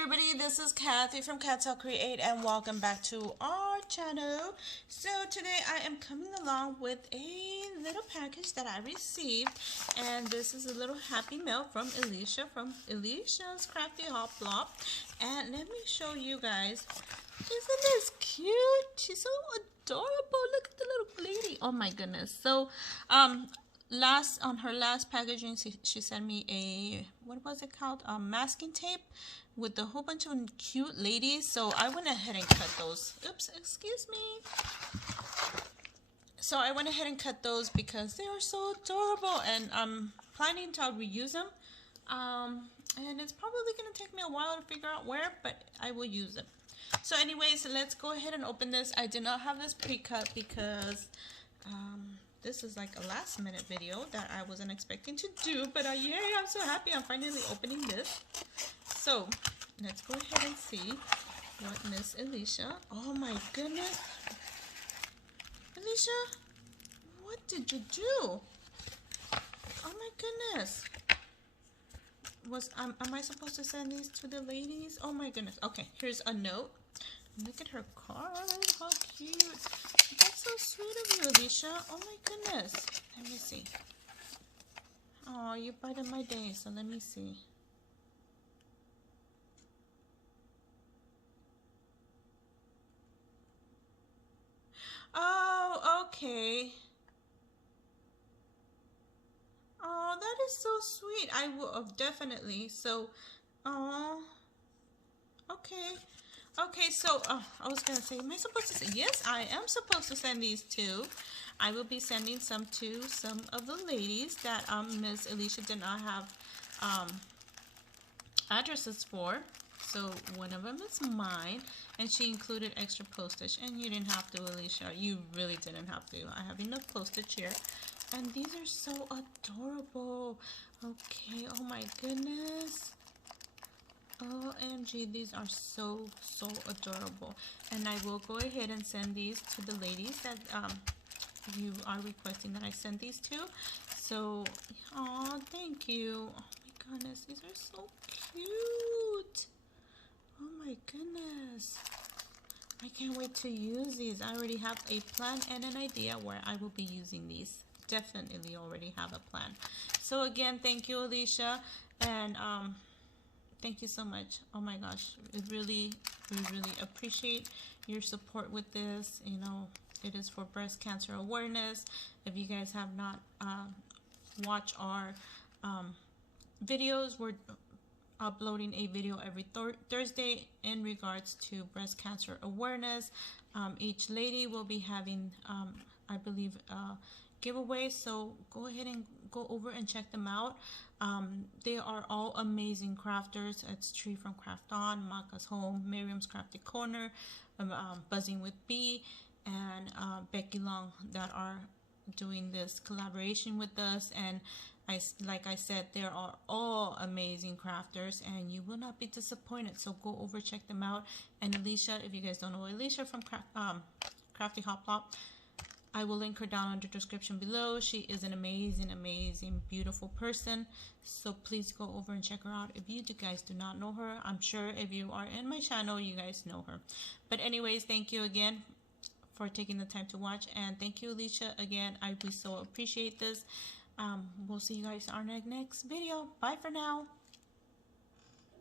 everybody, this is Kathy from katzelcreate and welcome back to our channel. So today I am coming along with a little package that I received, and this is a little happy mail from Elisha, from Elisha's Crafty Hop Blop. And let me show you guys, isn't this cute? She's so adorable. Look at the little lady. Oh my goodness. So on her last packaging, she sent me a, what was it called, masking tape with a whole bunch of cute ladies. So I went ahead and cut those. Oops, excuse me. So I went ahead and cut those because they are so adorable, and I'm planning to reuse them. And it's probably going to take me a while to figure out where, but I will use them. So anyways, let's go ahead and open this. I did not have this pre-cut because this is like a last minute video that I wasn't expecting to do, but yay, I'm so happy I'm finally opening this. So let's go ahead and see what Miss Elisha, oh my goodness, Elisha, what did you do? Oh my goodness. Am I supposed to send these to the ladies? Oh my goodness. Okay, here's a note. Look at her card. How cute. That's so sweet of you, Elisha. Oh my goodness. Let me see. Oh, you brightened my day, so let me see. Oh, okay. Oh, that is so sweet. I will definitely. So, oh, okay. Okay, so I was gonna say, am I supposed to say, yes, I am supposed to send these to. I will be sending some to some of the ladies that Miss Elisha did not have addresses for. So one of them is mine, and she included extra postage, and you didn't have to, Elisha. You really didn't have to. I have enough postage here. And these are so adorable. Okay, oh my goodness. OMG, these are so adorable. And I will go ahead and send these to the ladies that you are requesting that I send these to. So, oh, thank you. Oh my goodness, these are so cute. Oh my goodness. I can't wait to use these. I already have a plan and an idea where I will be using these. Definitely already have a plan. So again, thank you, Elisha, and thank you so much. Oh my gosh, we really appreciate your support with this. You know, it is for breast cancer awareness. If you guys have not watched our videos, we're uploading a video every Thursday in regards to breast cancer awareness. Each lady will be having, I believe, giveaway, so go ahead and go over and check them out. They are all amazing crafters. It's Tree from Craft On, Maka's Home, Miriam's Crafty Corner, Buzzing with Bee, and Becky Long that are doing this collaboration with us. And like I said, they are all amazing crafters, and you will not be disappointed. So go over, check them out. And Elisha, if you guys don't know Elisha from Crafty Hop Blop, I will link her down under the description below. She is an amazing, beautiful person. So please go over and check her out if you guys do not know her. I'm sure if you are in my channel, you guys know her. But anyways, thank you again for taking the time to watch. And thank you, Elisha, again. We so appreciate this. We'll see you guys on our next video. Bye for now.